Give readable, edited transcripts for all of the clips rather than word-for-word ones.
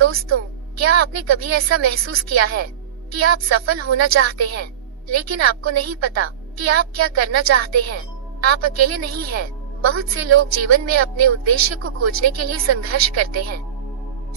दोस्तों, क्या आपने कभी ऐसा महसूस किया है कि आप सफल होना चाहते हैं, लेकिन आपको नहीं पता कि आप क्या करना चाहते हैं? आप अकेले नहीं हैं। बहुत से लोग जीवन में अपने उद्देश्य को खोजने के लिए संघर्ष करते हैं।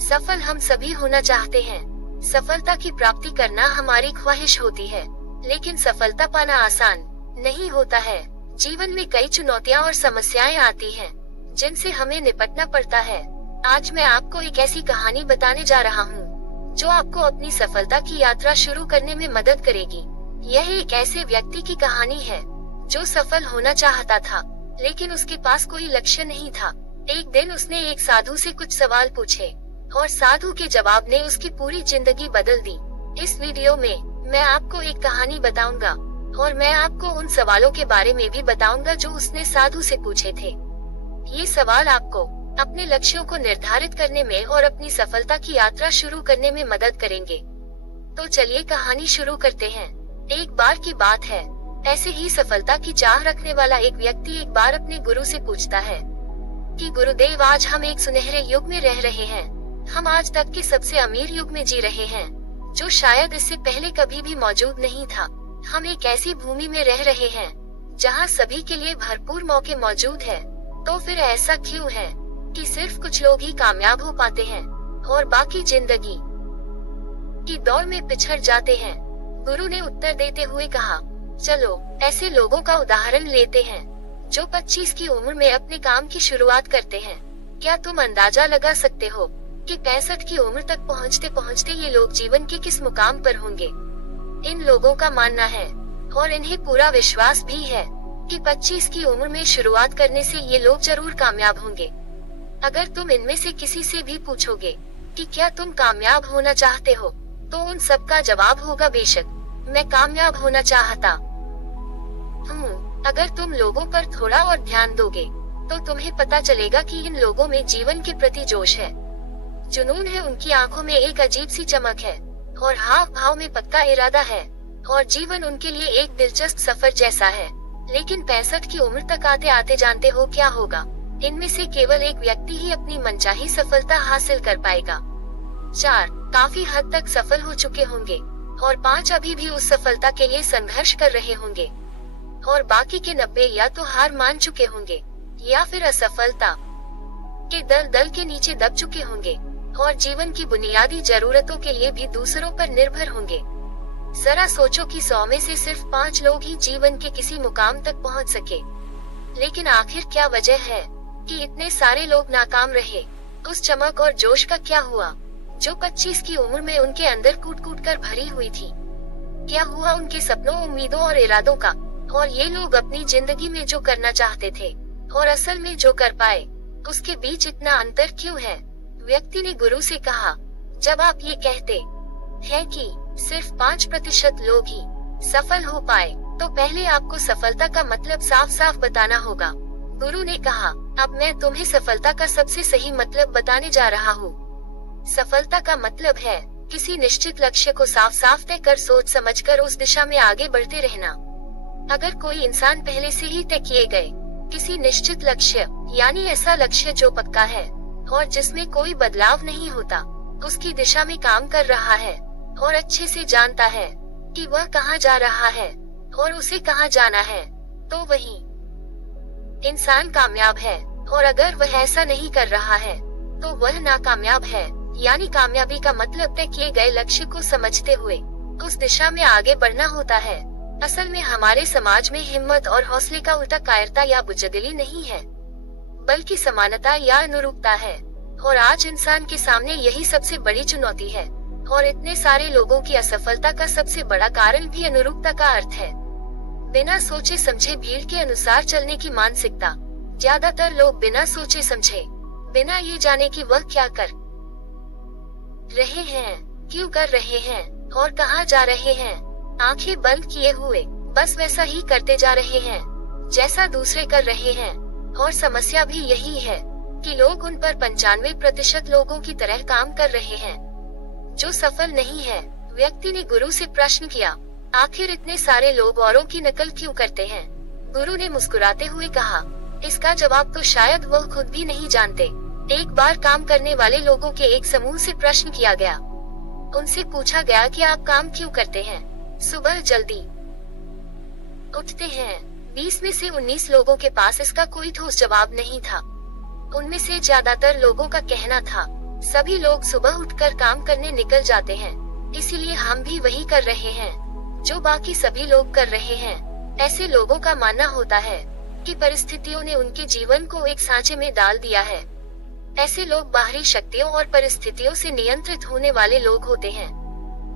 सफल हम सभी होना चाहते हैं। सफलता की प्राप्ति करना हमारी ख्वाहिश होती है, लेकिन सफलता पाना आसान नहीं होता है। जीवन में कई चुनौतियां और समस्याएं आती हैं, जिनसे हमें निपटना पड़ता है। आज मैं आपको एक ऐसी कहानी बताने जा रहा हूँ, जो आपको अपनी सफलता की यात्रा शुरू करने में मदद करेगी। यह एक ऐसे व्यक्ति की कहानी है, जो सफल होना चाहता था, लेकिन उसके पास कोई लक्ष्य नहीं था। एक दिन उसने एक साधु से कुछ सवाल पूछे, और साधु के जवाब ने उसकी पूरी जिंदगी बदल दी। इस वीडियो में मैं आपको एक कहानी बताऊंगा, और मैं आपको उन सवालों के बारे में भी बताऊंगा जो उसने साधु से पूछे थे। ये सवाल आपको अपने लक्ष्यों को निर्धारित करने में और अपनी सफलता की यात्रा शुरू करने में मदद करेंगे। तो चलिए कहानी शुरू करते हैं। एक बार की बात है, ऐसे ही सफलता की चाह रखने वाला एक व्यक्ति एक बार अपने गुरु से पूछता है कि गुरुदेव, आज हम एक सुनहरे युग में रह रहे हैं। हम आज तक के सबसे अमीर युग में जी रहे हैं, जो शायद इससे पहले कभी भी मौजूद नहीं था। हम एक ऐसी भूमि में रह रहे हैं जहां सभी के लिए भरपूर मौके मौजूद है। तो फिर ऐसा क्यों है कि सिर्फ कुछ लोग ही कामयाब हो पाते हैं और बाकी जिंदगी की दौड़ में पिछड़ जाते हैं? गुरु ने उत्तर देते हुए कहा, चलो ऐसे लोगों का उदाहरण लेते हैं जो 25 की उम्र में अपने काम की शुरुआत करते हैं। क्या तुम अंदाजा लगा सकते हो कि 65 की उम्र तक पहुँचते पहुँचते ये लोग जीवन के किस मुकाम पर होंगे? इन लोगों का मानना है, और इन्हें पूरा विश्वास भी है, कि 25 की उम्र में शुरुआत करने से ये लोग जरूर कामयाब होंगे। अगर तुम इनमें से किसी से भी पूछोगे कि क्या तुम कामयाब होना चाहते हो, तो उन सबका जवाब होगा, बेशक मैं कामयाब होना चाहता हूँ। अगर तुम लोगों पर थोड़ा और ध्यान दोगे, तो तुम्हें पता चलेगा कि इन लोगों में जीवन के प्रति जोश है, जुनून है, उनकी आंखों में एक अजीब सी चमक है, और हाव भाव में पक्का इरादा है, और जीवन उनके लिए एक दिलचस्प सफर जैसा है। लेकिन 65 की उम्र तक आते आते जानते हो क्या होगा? इनमें से केवल एक व्यक्ति ही अपनी मनचाही सफलता हासिल कर पाएगा। 4 काफी हद तक सफल हो चुके होंगे, और 5 अभी भी उस सफलता के लिए संघर्ष कर रहे होंगे, और बाकी के 90 या तो हार मान चुके होंगे, या फिर असफलता के दलदल के नीचे दब चुके होंगे, और जीवन की बुनियादी जरूरतों के लिए भी दूसरों पर निर्भर होंगे। जरा सोचो कि 100 में से सिर्फ 5 लोग ही जीवन के किसी मुकाम तक पहुंच सके। लेकिन आखिर क्या वजह है कि इतने सारे लोग नाकाम रहे? उस चमक और जोश का क्या हुआ जो 25 की उम्र में उनके अंदर कूट कूट कर भरी हुई थी? क्या हुआ उनके सपनों, उम्मीदों और इरादों का? और ये लोग अपनी जिंदगी में जो करना चाहते थे और असल में जो कर पाए, उसके बीच इतना अंतर क्यों है? व्यक्ति ने गुरु से कहा, जब आप ये कहते हैं कि सिर्फ 5% लोग ही सफल हो पाए, तो पहले आपको सफलता का मतलब साफ साफ बताना होगा। गुरु ने कहा, अब मैं तुम्हें सफलता का सबसे सही मतलब बताने जा रहा हूँ। सफलता का मतलब है किसी निश्चित लक्ष्य को साफ साफ तय कर सोच समझकर उस दिशा में आगे बढ़ते रहना। अगर कोई इंसान पहले से ही तय किए गए किसी निश्चित लक्ष्य, यानी ऐसा लक्ष्य जो पक्का है और जिसमें कोई बदलाव नहीं होता, उसकी दिशा में काम कर रहा है, और अच्छे से जानता है कि वह कहाँ जा रहा है और उसे कहाँ जाना है, तो वही इंसान कामयाब है। और अगर वह ऐसा नहीं कर रहा है, तो वह नाकामयाब है। यानी कामयाबी का मतलब तय किए गए लक्ष्य को समझते हुए उस दिशा में आगे बढ़ना होता है। असल में हमारे समाज में हिम्मत और हौसले का उल्टा कायरता या बुजदिली नहीं है, बल्कि समानता या अनुरूपता है। और आज इंसान के सामने यही सबसे बड़ी चुनौती है, और इतने सारे लोगों की असफलता का सबसे बड़ा कारण भी अनुरूपता का अर्थ है। बिना सोचे समझे भीड़ के अनुसार चलने की मानसिकता। ज्यादातर लोग बिना सोचे समझे, बिना ये जाने कि वह क्या कर रहे हैं, क्यों कर रहे हैं और कहाँ जा रहे हैं, आंखें बंद किए हुए बस वैसा ही करते जा रहे हैं जैसा दूसरे कर रहे हैं। और समस्या भी यही है कि लोग उन पर 95% लोगों की तरह काम कर रहे हैं जो सफल नहीं है। व्यक्ति ने गुरु से प्रश्न किया, आखिर इतने सारे लोग औरों की नकल क्यों करते हैं? गुरु ने मुस्कुराते हुए कहा, इसका जवाब तो शायद वह खुद भी नहीं जानते। एक बार काम करने वाले लोगों के एक समूह से प्रश्न किया गया। उनसे पूछा गया कि आप काम क्यों करते हैं? सुबह जल्दी उठते हैं। 20 में से 19 लोगों के पास इसका कोई ठोस जवाब नहीं था। उनमें से ज्यादातर लोगों का कहना था, सभी लोग सुबह उठकर काम करने निकल जाते हैं, इसीलिए हम भी वही कर रहे हैं जो बाकी सभी लोग कर रहे हैं। ऐसे लोगों का मानना होता है कि परिस्थितियों ने उनके जीवन को एक सांचे में डाल दिया है। ऐसे लोग बाहरी शक्तियों और परिस्थितियों से नियंत्रित होने वाले लोग होते हैं।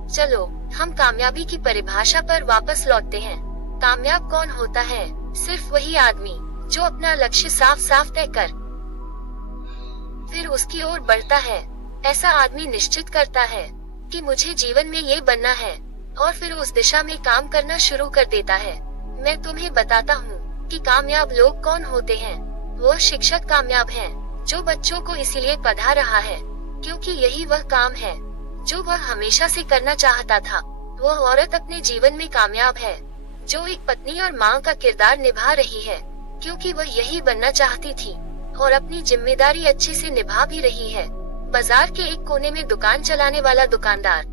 चलो हम कामयाबी की परिभाषा पर वापस लौटते हैं। कामयाब कौन होता है? सिर्फ वही आदमी जो अपना लक्ष्य साफ साफ तय कर फिर उसकी ओर बढ़ता है। ऐसा आदमी निश्चित करता है कि मुझे जीवन में ये बनना है और फिर उस दिशा में काम करना शुरू कर देता है। मैं तुम्हें बताता हूँ कि कामयाब लोग कौन होते हैं। वो शिक्षक कामयाब हैं, जो बच्चों को इसीलिए पढ़ा रहा है क्योंकि यही वह काम है जो वह हमेशा से करना चाहता था। वो औरत अपने जीवन में कामयाब है जो एक पत्नी और माँ का किरदार निभा रही है क्योंकि वह यही बनना चाहती थी और अपनी जिम्मेदारी अच्छे से निभा भी रही है। बाजार के एक कोने में दुकान चलाने वाला दुकानदार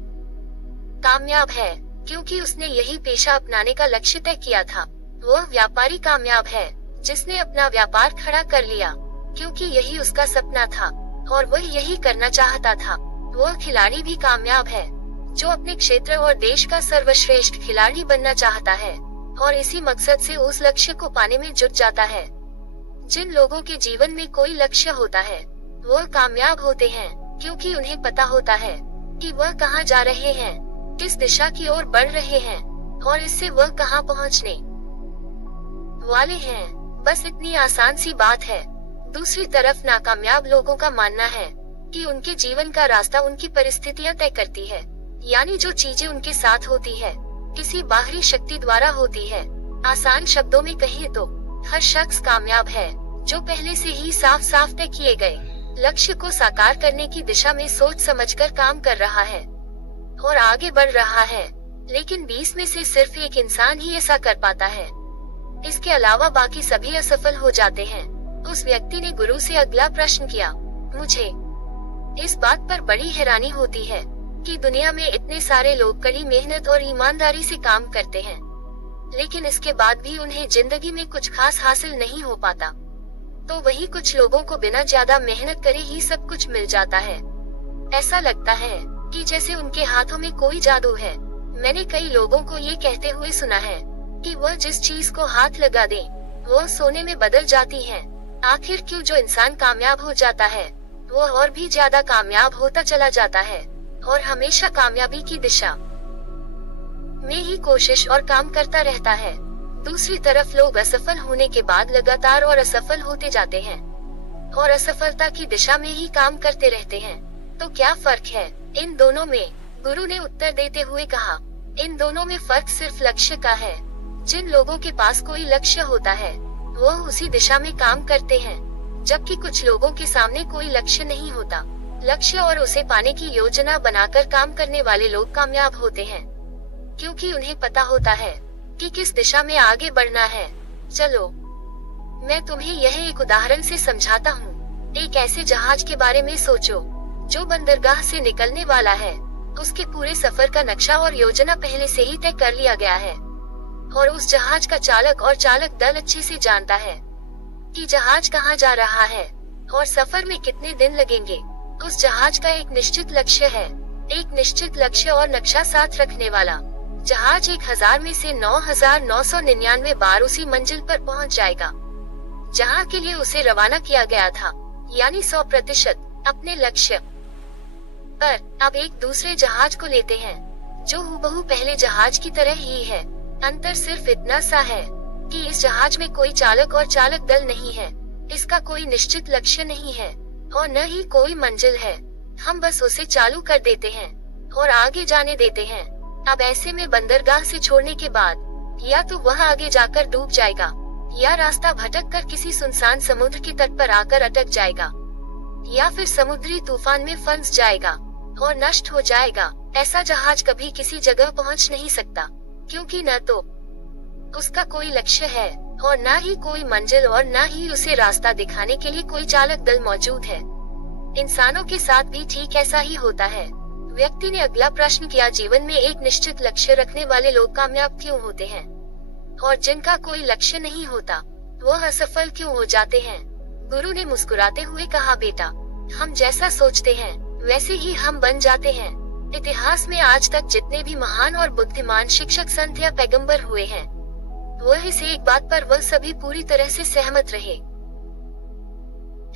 कामयाब है क्योंकि उसने यही पेशा अपनाने का लक्ष्य तय किया था। वह व्यापारी कामयाब है जिसने अपना व्यापार खड़ा कर लिया क्योंकि यही उसका सपना था और वह यही करना चाहता था। वह खिलाड़ी भी कामयाब है जो अपने क्षेत्र और देश का सर्वश्रेष्ठ खिलाड़ी बनना चाहता है और इसी मकसद से उस लक्ष्य को पाने में जुट जाता है। जिन लोगों के जीवन में कोई लक्ष्य होता है वह कामयाब होते हैं क्योंकि उन्हें पता होता है कि वह कहाँ जा रहे हैं, किस दिशा की ओर बढ़ रहे हैं और इससे वह कहाँ पहुँचने वाले हैं। बस इतनी आसान सी बात है। दूसरी तरफ नाकामयाब लोगों का मानना है कि उनके जीवन का रास्ता उनकी परिस्थितियाँ तय करती है, यानी जो चीजें उनके साथ होती है किसी बाहरी शक्ति द्वारा होती है। आसान शब्दों में कहिए तो हर शख्स कामयाब है जो पहले से ही साफ साफ तय किए गए लक्ष्य को साकार करने की दिशा में सोच समझकर काम कर रहा है और आगे बढ़ रहा है। लेकिन 20 में से सिर्फ एक इंसान ही ऐसा कर पाता है। इसके अलावा बाकी सभी असफल हो जाते हैं। उस व्यक्ति ने गुरु से अगला प्रश्न किया, मुझे इस बात पर बड़ी हैरानी होती है कि दुनिया में इतने सारे लोग कड़ी मेहनत और ईमानदारी से काम करते हैं, लेकिन इसके बाद भी उन्हें जिंदगी में कुछ खास हासिल नहीं हो पाता। तो वही कुछ लोगों को बिना ज्यादा मेहनत करे ही सब कुछ मिल जाता है। ऐसा लगता है कि जैसे उनके हाथों में कोई जादू है। मैंने कई लोगों को ये कहते हुए सुना है कि वह जिस चीज को हाथ लगा दे वो सोने में बदल जाती है। आखिर क्यों जो इंसान कामयाब हो जाता है वो और भी ज्यादा कामयाब होता चला जाता है और हमेशा कामयाबी की दिशा में ही कोशिश और काम करता रहता है। दूसरी तरफ लोग असफल होने के बाद लगातार और असफल होते जाते हैं और असफलता की दिशा में ही काम करते रहते हैं। तो क्या फर्क है इन दोनों में? गुरु ने उत्तर देते हुए कहा, इन दोनों में फर्क सिर्फ लक्ष्य का है। जिन लोगों के पास कोई लक्ष्य होता है वो उसी दिशा में काम करते हैं, जबकि कुछ लोगों के सामने कोई लक्ष्य नहीं होता। लक्ष्य और उसे पाने की योजना बनाकर काम करने वाले लोग कामयाब होते हैं क्योंकि उन्हें पता होता है कि किस दिशा में आगे बढ़ना है। चलो मैं तुम्हें यह एक उदाहरण से समझाता हूँ। एक ऐसे जहाज के बारे में सोचो जो बंदरगाह से निकलने वाला है। उसके पूरे सफर का नक्शा और योजना पहले से ही तय कर लिया गया है और उस जहाज का चालक और चालक दल अच्छे से जानता है कि जहाज कहाँ जा रहा है और सफर में कितने दिन लगेंगे। उस जहाज का एक निश्चित लक्ष्य है, एक निश्चित लक्ष्य और नक्शा साथ रखने वाला। जहाज 1000 में से 9999 बार उसी मंजिल पर पहुंच जाएगा जहां के लिए उसे रवाना किया गया था, यानी 100% अपने लक्ष्य पर। अब एक दूसरे जहाज को लेते हैं जो हूबहू पहले जहाज की तरह ही है। अंतर सिर्फ इतना सा है कि इस जहाज में कोई चालक और चालक दल नहीं है, इसका कोई निश्चित लक्ष्य नहीं है और न ही कोई मंजिल है। हम बस उसे चालू कर देते हैं और आगे जाने देते हैं। अब ऐसे में बंदरगाह से छोड़ने के बाद या तो वह आगे जाकर डूब जाएगा या रास्ता भटक कर किसी सुनसान समुद्र के तट पर आकर अटक जाएगा या फिर समुद्री तूफान में फंस जाएगा और नष्ट हो जाएगा। ऐसा जहाज कभी किसी जगह पहुंच नहीं सकता क्योंकि न तो उसका कोई लक्ष्य है और न ही कोई मंजिल और न ही उसे रास्ता दिखाने के लिए कोई चालक दल मौजूद है। इंसानों के साथ भी ठीक ऐसा ही होता है। व्यक्ति ने अगला प्रश्न किया, जीवन में एक निश्चित लक्ष्य रखने वाले लोग कामयाब क्यों होते हैं और जिनका कोई लक्ष्य नहीं होता वह असफल क्यों हो जाते हैं? गुरु ने मुस्कुराते हुए कहा, बेटा, हम जैसा सोचते हैं वैसे ही हम बन जाते हैं। इतिहास में आज तक जितने भी महान और बुद्धिमान शिक्षक, संत या पैगंबर हुए हैं, वह इस एक बात पर वह सभी पूरी तरह से सहमत रहे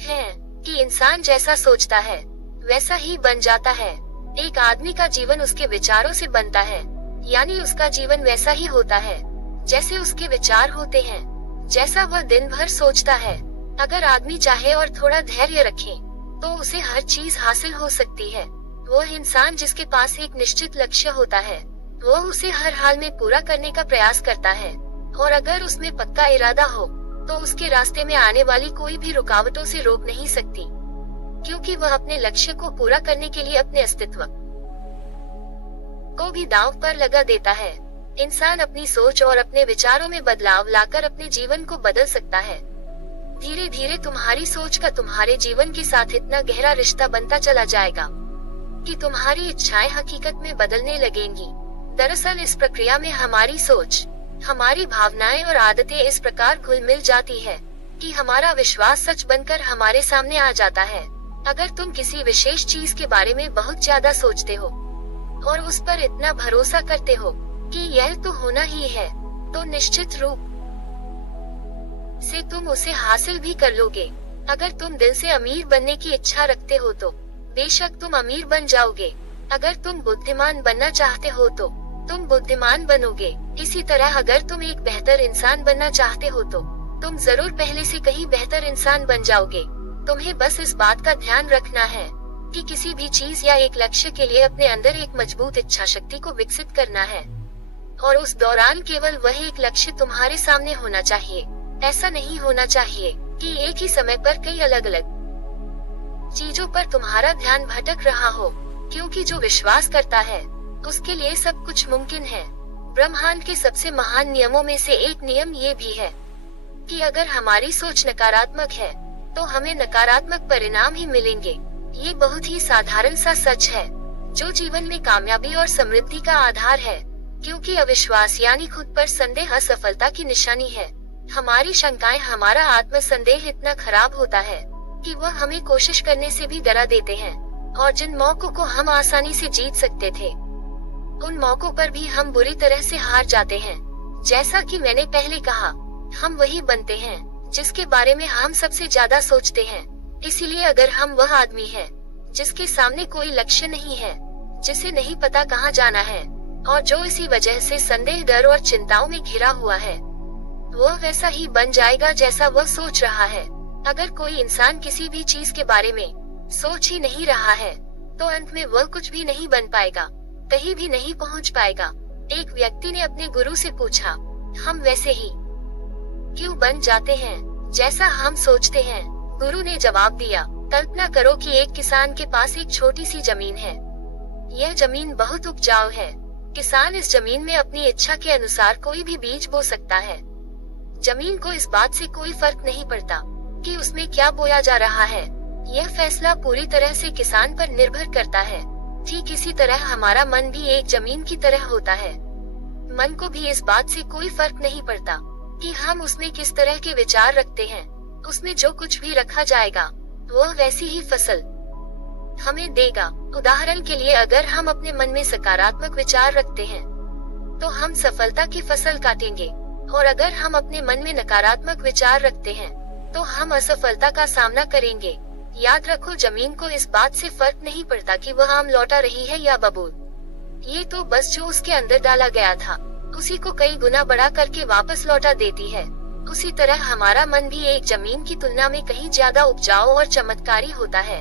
हैं कि इंसान जैसा सोचता है वैसा ही बन जाता है। एक आदमी का जीवन उसके विचारों से बनता है, यानी उसका जीवन वैसा ही होता है जैसे उसके विचार होते हैं, जैसा वह दिन भर सोचता है। अगर आदमी चाहे और थोड़ा धैर्य रखे तो उसे हर चीज हासिल हो सकती है। वह इंसान जिसके पास एक निश्चित लक्ष्य होता है वह उसे हर हाल में पूरा करने का प्रयास करता है, और अगर उसमें पक्का इरादा हो तो उसके रास्ते में आने वाली कोई भी रुकावटों से रोक नहीं सकती, क्योंकि वह अपने लक्ष्य को पूरा करने के लिए अपने अस्तित्व को भी दांव पर लगा देता है। इंसान अपनी सोच और अपने विचारों में बदलाव लाकर अपने जीवन को बदल सकता है। धीरे धीरे तुम्हारी सोच का तुम्हारे जीवन के साथ इतना गहरा रिश्ता बनता चला जाएगा कि तुम्हारी इच्छाएं हकीकत में बदलने लगेंगी। दरअसल इस प्रक्रिया में हमारी सोच, हमारी भावनाएं और आदतें इस प्रकार घुल मिल जाती है कि हमारा विश्वास सच बनकर हमारे सामने आ जाता है। अगर तुम किसी विशेष चीज के बारे में बहुत ज्यादा सोचते हो और उस पर इतना भरोसा करते हो कि यह तो होना ही है, तो निश्चित रूप से तुम उसे हासिल भी कर लोगे। अगर तुम दिल से अमीर बनने की इच्छा रखते हो तो बेशक तुम अमीर बन जाओगे। अगर तुम बुद्धिमान बनना चाहते हो तो तुम बुद्धिमान बनोगे। इसी तरह अगर तुम एक बेहतर इंसान बनना चाहते हो तो तुम जरूर पहले से कहीं बेहतर इंसान बन जाओगे। तुम्हें बस इस बात का ध्यान रखना है कि किसी भी चीज या एक लक्ष्य के लिए अपने अंदर एक मजबूत इच्छा शक्ति को विकसित करना है, और उस दौरान केवल वही एक लक्ष्य तुम्हारे सामने होना चाहिए। ऐसा नहीं होना चाहिए कि एक ही समय पर कई अलग अलग चीजों पर तुम्हारा ध्यान भटक रहा हो, क्योंकि जो विश्वास करता है उसके लिए सब कुछ मुमकिन है। ब्रह्मांड के सबसे महान नियमों में से एक नियम ये भी है कि अगर हमारी सोच नकारात्मक है तो हमें नकारात्मक परिणाम ही मिलेंगे। ये बहुत ही साधारण सा सच है जो जीवन में कामयाबी और समृद्धि का आधार है, क्योंकि अविश्वास यानी खुद पर संदेह असफलता की निशानी है। हमारी शंकाएं, हमारा आत्मसंदेह इतना खराब होता है कि वह हमें कोशिश करने से भी डरा देते हैं, और जिन मौकों को हम आसानी से जीत सकते थे उन मौकों पर भी हम बुरी तरह से हार जाते हैं। जैसा कि मैंने पहले कहा, हम वही बनते हैं जिसके बारे में हम सबसे ज्यादा सोचते हैं। इसीलिए अगर हम वह आदमी हैं जिसके सामने कोई लक्ष्य नहीं है, जिसे नहीं पता कहाँ जाना है, और जो इसी वजह से संदेह, डर और चिंताओं में घिरा हुआ है, वह वैसा ही बन जाएगा जैसा वह सोच रहा है। अगर कोई इंसान किसी भी चीज के बारे में सोच ही नहीं रहा है तो अंत में वह कुछ भी नहीं बन पाएगा, कहीं भी नहीं पहुंच पाएगा। एक व्यक्ति ने अपने गुरु से पूछा, हम वैसे ही क्यों बन जाते हैं जैसा हम सोचते हैं? गुरु ने जवाब दिया, कल्पना करो कि एक किसान के पास एक छोटी सी जमीन है। यह जमीन बहुत उपजाऊ है। किसान इस जमीन में अपनी इच्छा के अनुसार कोई भी बीज बो सकता है। जमीन को इस बात से कोई फर्क नहीं पड़ता कि उसमें क्या बोया जा रहा है। यह फैसला पूरी तरह से किसान पर निर्भर करता है। ठीक इसी तरह हमारा मन भी एक जमीन की तरह होता है। मन को भी इस बात से कोई फर्क नहीं पड़ता कि हम उसमें किस तरह के विचार रखते हैं। उसमें जो कुछ भी रखा जाएगा वह वैसी ही फसल हमें देगा। उदाहरण के लिए, अगर हम अपने मन में सकारात्मक विचार रखते हैं तो हम सफलता की फसल काटेंगे, और अगर हम अपने मन में नकारात्मक विचार रखते हैं तो हम असफलता का सामना करेंगे। याद रखो, जमीन को इस बात से फर्क नहीं पड़ता कि वह आम लौटा रही है या बबूल। ये तो बस जो उसके अंदर डाला गया था उसी को कई गुना बड़ा करके वापस लौटा देती है। उसी तरह हमारा मन भी एक जमीन की तुलना में कहीं ज्यादा उपजाऊ और चमत्कारी होता है।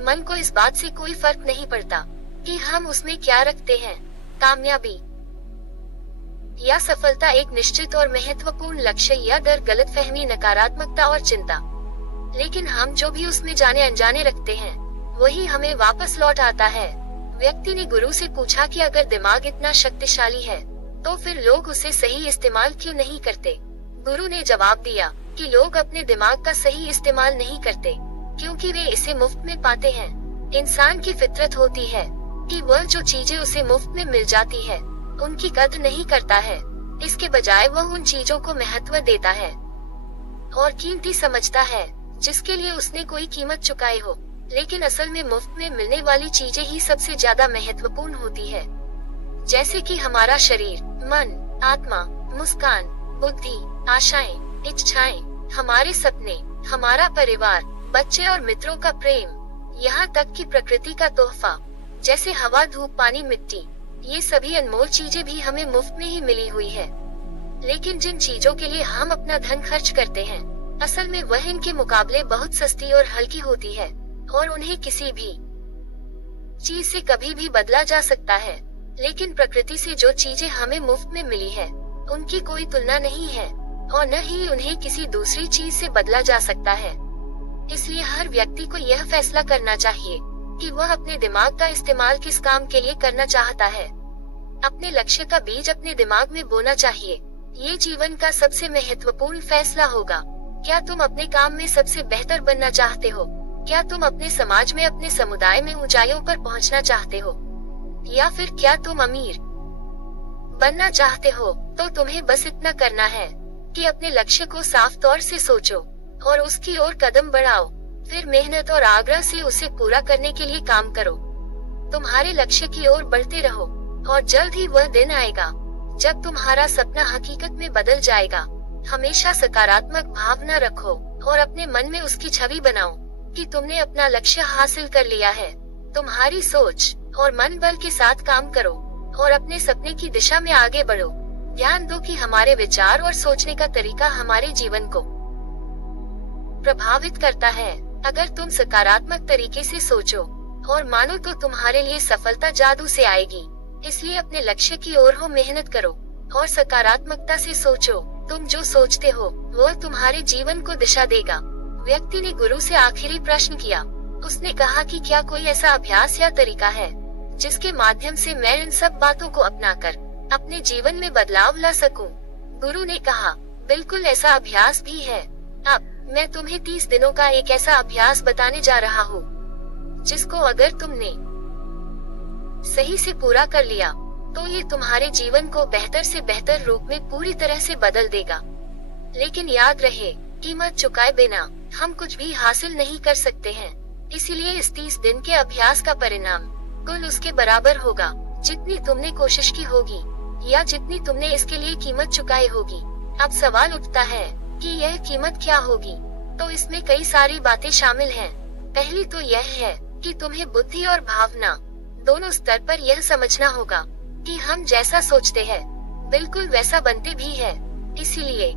मन को इस बात से कोई फर्क नहीं पड़ता कि हम उसमें क्या रखते हैं। कामयाबी या सफलता, एक निश्चित और महत्वपूर्ण लक्ष्य या डर, गलतफहमी, नकारात्मकता और चिंता। लेकिन हम जो भी उसमें जाने अनजाने रखते हैं वही हमें वापस लौट आता है। व्यक्ति ने गुरु से पूछा कि अगर दिमाग इतना शक्तिशाली है तो फिर लोग उसे सही इस्तेमाल क्यों नहीं करते? गुरु ने जवाब दिया कि लोग अपने दिमाग का सही इस्तेमाल नहीं करते क्योंकि वे इसे मुफ्त में पाते हैं। इंसान की फितरत होती है कि वह जो चीजें उसे मुफ्त में मिल जाती है उनकी कद्र नहीं करता है। इसके बजाय वह उन चीजों को महत्व देता है और कीमती समझता है जिसके लिए उसने कोई कीमत चुकाई हो। लेकिन असल में मुफ्त में मिलने वाली चीजें ही सबसे ज्यादा महत्वपूर्ण होती है, जैसे कि हमारा शरीर, मन, आत्मा, मुस्कान, बुद्धि, आशाएं, इच्छाएं, हमारे सपने, हमारा परिवार, बच्चे और मित्रों का प्रेम, यहाँ तक कि प्रकृति का तोहफा जैसे हवा, धूप, पानी, मिट्टी, ये सभी अनमोल चीजें भी हमें मुफ्त में ही मिली हुई है। लेकिन जिन चीजों के लिए हम अपना धन खर्च करते हैं असल में वह इनके मुकाबले बहुत सस्ती और हल्की होती है और उन्हें किसी भी चीज से कभी भी बदला जा सकता है। लेकिन प्रकृति से जो चीजें हमें मुफ्त में मिली है उनकी कोई तुलना नहीं है और न ही उन्हें किसी दूसरी चीज से बदला जा सकता है। इसलिए हर व्यक्ति को यह फैसला करना चाहिए कि वह अपने दिमाग का इस्तेमाल किस काम के लिए करना चाहता है। अपने लक्ष्य का बीज अपने दिमाग में बोना चाहिए। ये जीवन का सबसे महत्वपूर्ण फैसला होगा। क्या तुम अपने काम में सबसे बेहतर बनना चाहते हो? क्या तुम अपने समाज में, अपने समुदाय में ऊंचाइयों पर पहुंचना चाहते हो? या फिर क्या तुम अमीर बनना चाहते हो? तो तुम्हें बस इतना करना है कि अपने लक्ष्य को साफ तौर से सोचो और उसकी ओर कदम बढ़ाओ। फिर मेहनत और आग्रह से उसे पूरा करने के लिए काम करो। तुम्हारे लक्ष्य की ओर बढ़ते रहो और जल्द ही वह दिन आएगा जब तुम्हारा सपना हकीकत में बदल जाएगा। हमेशा सकारात्मक भावना रखो और अपने मन में उसकी छवि बनाओ कि तुमने अपना लक्ष्य हासिल कर लिया है। तुम्हारी सोच और मन बल के साथ काम करो और अपने सपने की दिशा में आगे बढ़ो। ध्यान दो कि हमारे विचार और सोचने का तरीका हमारे जीवन को प्रभावित करता है। अगर तुम सकारात्मक तरीके से सोचो और मानो तो तुम्हारे लिए सफलता जादू से आएगी। इसलिए अपने लक्ष्य की ओर हो मेहनत करो और सकारात्मकता से सोचो। तुम जो सोचते हो वो तुम्हारे जीवन को दिशा देगा। व्यक्ति ने गुरु से आखिरी प्रश्न किया। उसने कहा कि क्या कोई ऐसा अभ्यास या तरीका है जिसके माध्यम से मैं इन सब बातों को अपनाकर अपने जीवन में बदलाव ला सकूं? गुरु ने कहा, बिल्कुल ऐसा अभ्यास भी है। अब मैं तुम्हें 30 दिनों का एक ऐसा अभ्यास बताने जा रहा हूँ जिसको अगर तुमने सही से पूरा कर लिया तो ये तुम्हारे जीवन को बेहतर से बेहतर रूप में पूरी तरह से बदल देगा। लेकिन याद रहे, कीमत चुकाए बिना हम कुछ भी हासिल नहीं कर सकते हैं। इसीलिए इस 30 दिन के अभ्यास का परिणाम कुल उसके बराबर होगा जितनी तुमने कोशिश की होगी या जितनी तुमने इसके लिए कीमत चुकाई होगी। अब सवाल उठता है कि यह कीमत क्या होगी? तो इसमें कई सारी बातें शामिल हैं। पहली तो यह है कि तुम्हें बुद्धि और भावना दोनों स्तर पर यह समझना होगा कि हम जैसा सोचते हैं बिल्कुल वैसा बनते भी है। इसीलिए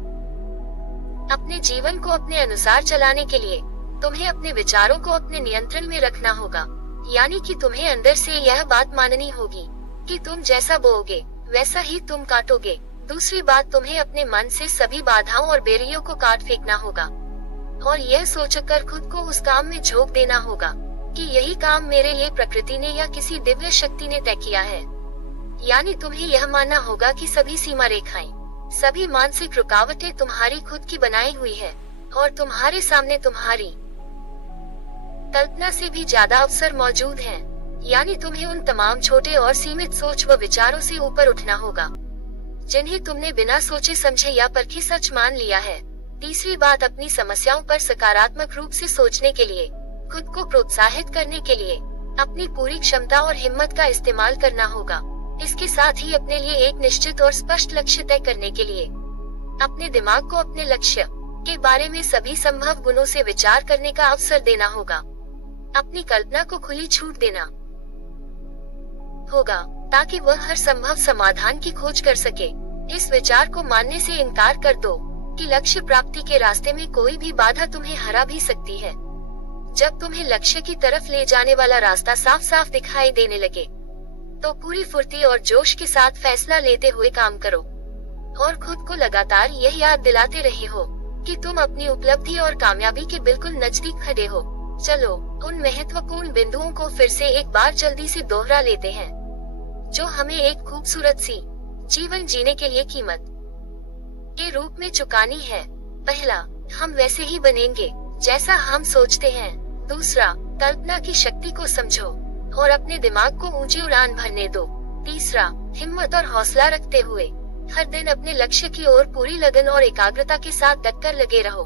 अपने जीवन को अपने अनुसार चलाने के लिए तुम्हें अपने विचारों को अपने नियंत्रण में रखना होगा। यानी कि तुम्हें अंदर से यह बात माननी होगी कि तुम जैसा बोओगे वैसा ही तुम काटोगे। दूसरी बात, तुम्हें अपने मन से सभी बाधाओं और बेरियों को काट फेंकना होगा और यह सोचकर खुद को उस काम में झोंक देना होगा कि यही काम मेरे लिए प्रकृति ने या किसी दिव्य शक्ति ने तय किया है। यानी तुम्हें यह मानना होगा कि सभी सीमा रेखाएं, सभी मानसिक रुकावटें तुम्हारी खुद की बनाई हुई है और तुम्हारे सामने तुम्हारी कल्पना से भी ज्यादा अवसर मौजूद हैं। यानी तुम्हें उन तमाम छोटे और सीमित सोच व विचारों से ऊपर उठना होगा जिन्हें तुमने बिना सोचे समझे या परखे सच मान लिया है। तीसरी बात, अपनी समस्याओं पर सकारात्मक रूप से सोचने के लिए, खुद को प्रोत्साहित करने के लिए अपनी पूरी क्षमता और हिम्मत का इस्तेमाल करना होगा। इसके साथ ही अपने लिए एक निश्चित और स्पष्ट लक्ष्य तय करने के लिए अपने दिमाग को अपने लक्ष्य के बारे में सभी संभव गुणों से विचार करने का अवसर देना होगा। अपनी कल्पना को खुली छूट देना होगा ताकि वह हर संभव समाधान की खोज कर सके। इस विचार को मानने से इनकार कर दो कि लक्ष्य प्राप्ति के रास्ते में कोई भी बाधा तुम्हें हरा भी सकती है। जब तुम्हें लक्ष्य की तरफ ले जाने वाला रास्ता साफ साफ दिखाई देने लगे तो पूरी फुर्ती और जोश के साथ फैसला लेते हुए काम करो और खुद को लगातार यह याद दिलाते रहे हो कि तुम अपनी उपलब्धि और कामयाबी के बिल्कुल नजदीक खड़े हो। चलो उन महत्वपूर्ण बिंदुओं को फिर से एक बार जल्दी से दोहरा लेते हैं जो हमें एक खूबसूरत सी जीवन जीने के लिए कीमत के रूप में चुकानी है। पहला, हम वैसे ही बनेंगे जैसा हम सोचते हैं। दूसरा, कल्पना की शक्ति को समझो और अपने दिमाग को ऊंची उड़ान भरने दो। तीसरा, हिम्मत और हौसला रखते हुए हर दिन अपने लक्ष्य की ओर पूरी लगन और एकाग्रता के साथ डटकर लगे रहो।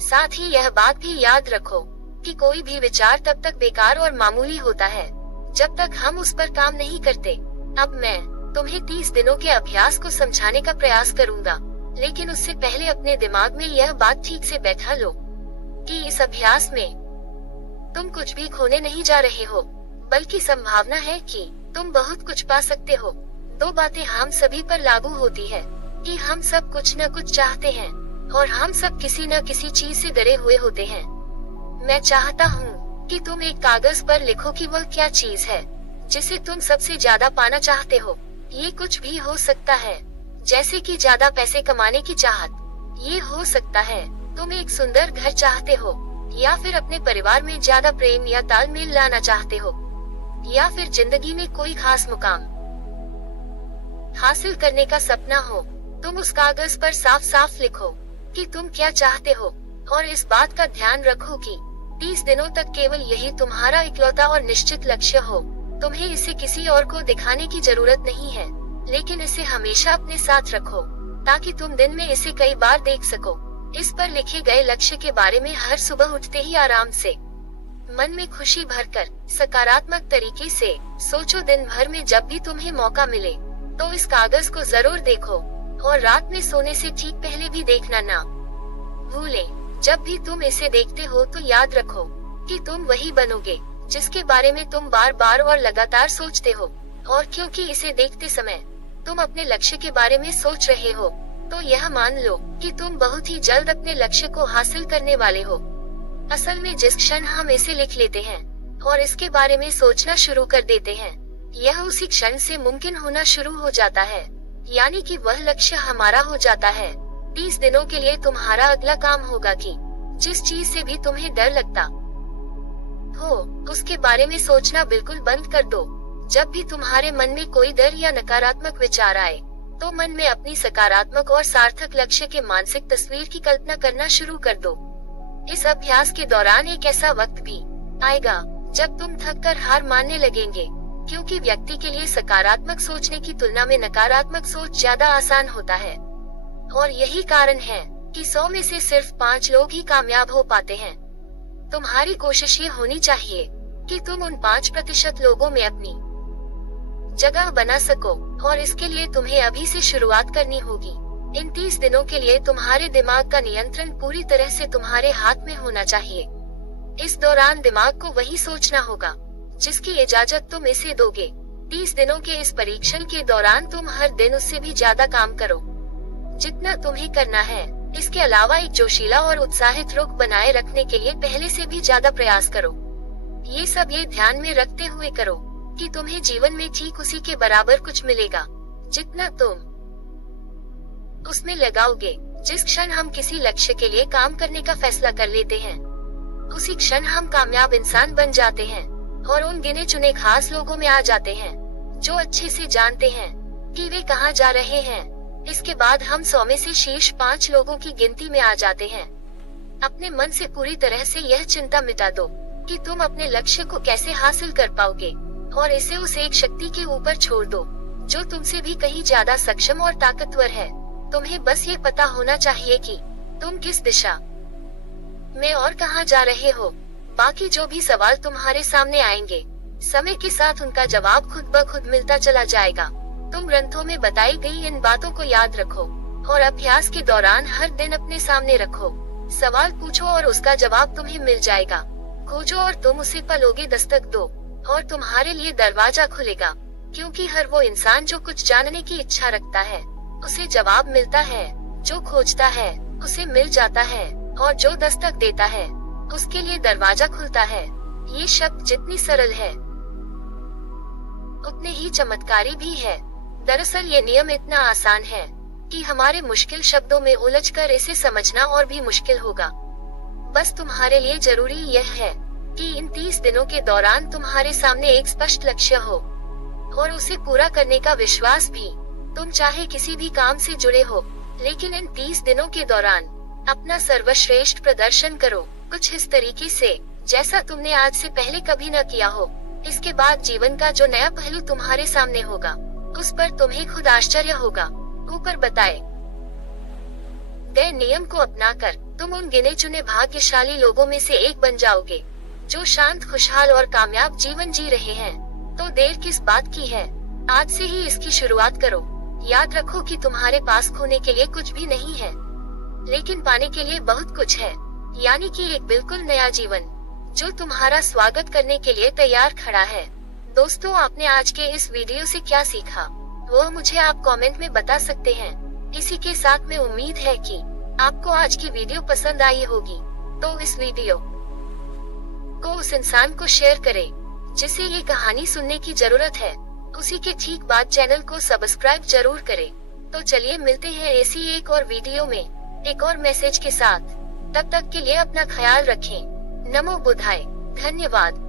साथ ही यह बात भी याद रखो कि कोई भी विचार तब तक बेकार और मामूली होता है जब तक हम उस पर काम नहीं करते। अब मैं तुम्हें 30 दिनों के अभ्यास को समझाने का प्रयास करूंगा, लेकिन उससे पहले अपने दिमाग में यह बात ठीक से बैठा लो कि इस अभ्यास में तुम कुछ भी खोने नहीं जा रहे हो, बल्कि संभावना है कि तुम बहुत कुछ पा सकते हो। 2 बातें हम सभी पर लागू होती है कि हम सब कुछ न कुछ चाहते हैं और हम सब किसी न किसी चीज से डरे हुए होते हैं। मैं चाहता हूँ कि तुम एक कागज पर लिखो कि वह क्या चीज है जिसे तुम सबसे ज्यादा पाना चाहते हो। ये कुछ भी हो सकता है, जैसे कि ज्यादा पैसे कमाने की चाहत। ये हो सकता है तुम एक सुंदर घर चाहते हो, या फिर अपने परिवार में ज्यादा प्रेम या तालमेल लाना चाहते हो, या फिर जिंदगी में कोई खास मुकाम हासिल करने का सपना हो। तुम उस कागज पर साफ साफ लिखो कि तुम क्या चाहते हो और इस बात का ध्यान रखो कि 30 दिनों तक केवल यही तुम्हारा इकलौता और निश्चित लक्ष्य हो। तुम्हें इसे किसी और को दिखाने की जरूरत नहीं है, लेकिन इसे हमेशा अपने साथ रखो ताकि तुम दिन में इसे कई बार देख सको। इस पर लिखे गए लक्ष्य के बारे में हर सुबह उठते ही आराम से मन में खुशी भरकर सकारात्मक तरीके से सोचो। दिन भर में जब भी तुम्हें मौका मिले तो इस कागज को जरूर देखो और रात में सोने से ठीक पहले भी देखना ना भूलें। जब भी तुम इसे देखते हो तो याद रखो कि तुम वही बनोगे जिसके बारे में तुम बार बार और लगातार सोचते हो। और क्योंकि इसे देखते समय तुम अपने लक्ष्य के बारे में सोच रहे हो, तो यह मान लो कि तुम बहुत ही जल्द अपने लक्ष्य को हासिल करने वाले हो। असल में जिस क्षण हम इसे लिख लेते हैं और इसके बारे में सोचना शुरू कर देते हैं, यह उसी क्षण से मुमकिन होना शुरू हो जाता है, यानी कि वह लक्ष्य हमारा हो जाता है। 30 दिनों के लिए तुम्हारा अगला काम होगा कि जिस चीज से भी तुम्हें डर लगता हो उसके बारे में सोचना बिल्कुल बंद कर दो। जब भी तुम्हारे मन में कोई डर या नकारात्मक विचार आए तो मन में अपनी सकारात्मक और सार्थक लक्ष्य के मानसिक तस्वीर की कल्पना करना शुरू कर दो। इस अभ्यास के दौरान एक ऐसा वक्त भी आएगा जब तुम थक कर हार मानने लगेंगे, क्योंकि व्यक्ति के लिए सकारात्मक सोचने की तुलना में नकारात्मक सोच ज्यादा आसान होता है। और यही कारण है कि 100 में से सिर्फ 5 लोग ही कामयाब हो पाते हैं। तुम्हारी कोशिश ये होनी चाहिए कि तुम उन 5% लोगों में अपनी जगह बना सको, और इसके लिए तुम्हें अभी से शुरुआत करनी होगी। इन 30 दिनों के लिए तुम्हारे दिमाग का नियंत्रण पूरी तरह से तुम्हारे हाथ में होना चाहिए। इस दौरान दिमाग को वही सोचना होगा जिसकी इजाजत तुम इसे दोगे। 30 दिनों के इस परीक्षण के दौरान तुम हर दिन उससे भी ज्यादा काम करो जितना तुम्हें करना है। इसके अलावा एक जोशीला और उत्साहित रुख बनाए रखने के लिए पहले से भी ज्यादा प्रयास करो। ये सब ये ध्यान में रखते हुए करो कि तुम्हें जीवन में ठीक उसी के बराबर कुछ मिलेगा जितना तुम उसमें लगाओगे। जिस क्षण हम किसी लक्ष्य के लिए काम करने का फैसला कर लेते हैं, उसी क्षण हम कामयाब इंसान बन जाते हैं और उन गिने चुने खास लोगों में आ जाते हैं जो अच्छे से जानते हैं कि वे कहाँ जा रहे हैं। इसके बाद हम 100 में से शीर्ष 5 लोगों की गिनती में आ जाते हैं। अपने मन से पूरी तरह से यह चिंता मिटा दो कि तुम अपने लक्ष्य को कैसे हासिल कर पाओगे, और इसे उस एक शक्ति के ऊपर छोड़ दो जो तुमसे भी कहीं ज्यादा सक्षम और ताकतवर है। तुम्हें बस ये पता होना चाहिए कि तुम किस दिशा में और कहाँ जा रहे हो। बाकी जो भी सवाल तुम्हारे सामने आएंगे, समय के साथ उनका जवाब खुद ब खुद मिलता चला जाएगा। तुम ग्रंथों में बताई गई इन बातों को याद रखो और अभ्यास के दौरान हर दिन अपने सामने रखो। सवाल पूछो और उसका जवाब तुम्हें मिल जाएगा। खोजो और तुम उसे पालोगे। दस्तक दो और तुम्हारे लिए दरवाजा खुलेगा, क्योंकि हर वो इंसान जो कुछ जानने की इच्छा रखता है उसे जवाब मिलता है। जो खोजता है उसे मिल जाता है, और जो दस्तक देता है उसके लिए दरवाजा खुलता है। ये शब्द जितनी सरल है उतने ही चमत्कारी भी है। दरअसल ये नियम इतना आसान है कि हमारे मुश्किल शब्दों में उलझकर इसे समझना और भी मुश्किल होगा। बस तुम्हारे लिए जरूरी यह है कि इन 30 दिनों के दौरान तुम्हारे सामने एक स्पष्ट लक्ष्य हो और उसे पूरा करने का विश्वास भी। तुम चाहे किसी भी काम से जुड़े हो, लेकिन इन 30 दिनों के दौरान अपना सर्वश्रेष्ठ प्रदर्शन करो, कुछ इस तरीके से जैसा तुमने आज से पहले कभी न किया हो। इसके बाद जीवन का जो नया पहलू तुम्हारे सामने होगा, उस पर तुम्हें खुद आश्चर्य होगा। ऊपर बताए गए नियम को अपनाकर तुम उन गिने चुने भाग्यशाली लोगों में से एक बन जाओगे, जो शांत, खुशहाल और कामयाब जीवन जी रहे हैं। तो देर किस बात की है, आज से ही इसकी शुरुआत करो। याद रखो कि तुम्हारे पास खोने के लिए कुछ भी नहीं है, लेकिन पाने के लिए बहुत कुछ है, यानी कि एक बिल्कुल नया जीवन जो तुम्हारा स्वागत करने के लिए तैयार खड़ा है। दोस्तों, आपने आज के इस वीडियो से क्या सीखा, वो मुझे आप कमेंट में बता सकते हैं। इसी के साथ में उम्मीद है कि आपको आज की वीडियो पसंद आई होगी। तो इस वीडियो को उस इंसान को शेयर करें जिसे ये कहानी सुनने की जरूरत है। उसी के ठीक बाद चैनल को सब्सक्राइब जरूर करें। तो चलिए मिलते हैं ऐसी एक और वीडियो में एक और मैसेज के साथ। तब तक के लिए अपना ख्याल रखें। नमो बुद्धाय। धन्यवाद।